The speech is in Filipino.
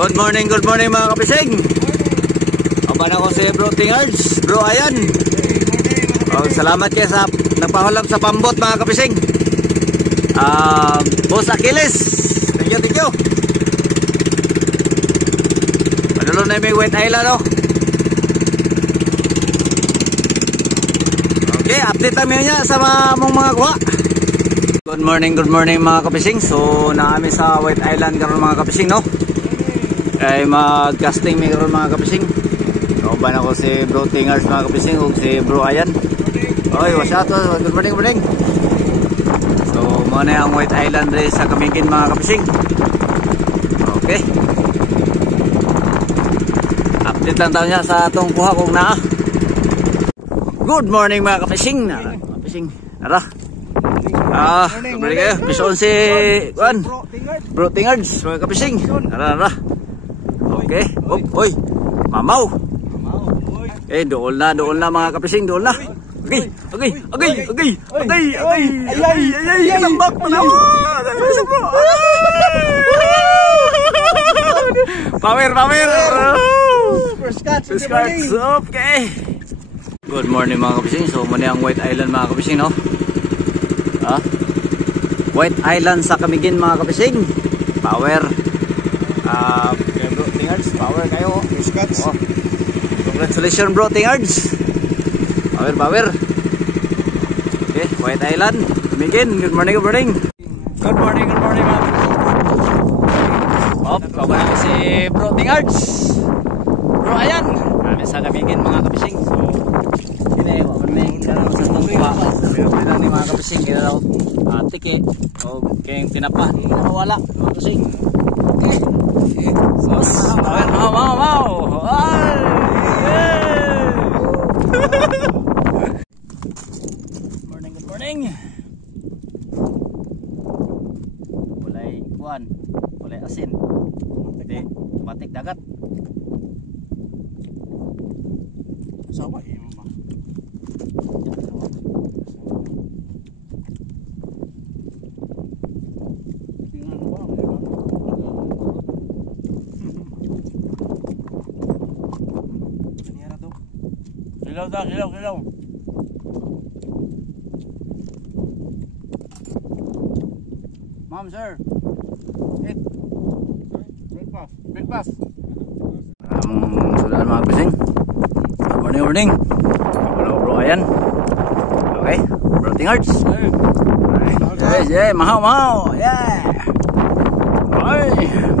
Good morning mga kapising. Kaban ako si Bro Tingards, Bro Ayan. Salamat kayo sa nagpahulap sa pambot mga kapising. Boss Achilles, thank you. Panulo na yung White Island oh. Okay, update kami niya sa mga kuha. Good morning mga kapising. So naami sa White Island karon mga kapising no. Ay mag-casting mi karon mga kapising. Kauban ako si Bro Tingards mga kapising ug si Bro Ayan. Oy, what's up? Good morning. So mo na ang White Island rin sa Kamigin mga kapising. Okay. Update lang tayo niya sa atong kuha kung naa. Good morning mga kapising. Kapising. Ara. Good morning kayo. Pison si Juan. Bro Tingards mga kapising. Ara. Okay. Oy. Mamaw. Okay, dool na mga kapising, dool na. Okay. Lambak mo na. Power. First cuts. Okay. Good morning mga kapising. So muna ang White Island mga kapising no. White Island sa Kamigin mga kapising. Power. Bro Tingards, power kayo. First cuts. Congratulations Bro Tingards. Power. Okay, White Island, Kamigin. Good morning mga kapising. Kawan ako si Bro Tingards, Bro Ayan. Kami sa Kamigin mga kapising. So ini warning sa tungwa. Pero ni mga kapising kaya daw tike o kayong tinapa wala mga kapising. Okay. Sos, mau. Good morning. Walay asin. Hindi, matik dagat. Sawa mama. Hilaw. Ma'am, sir. Eat. Breakfast. Sudah mga kapising. Morning. Bro Ayan. Okay. Bro Tingards. Yeah. Mahaw. Yeah. Ay.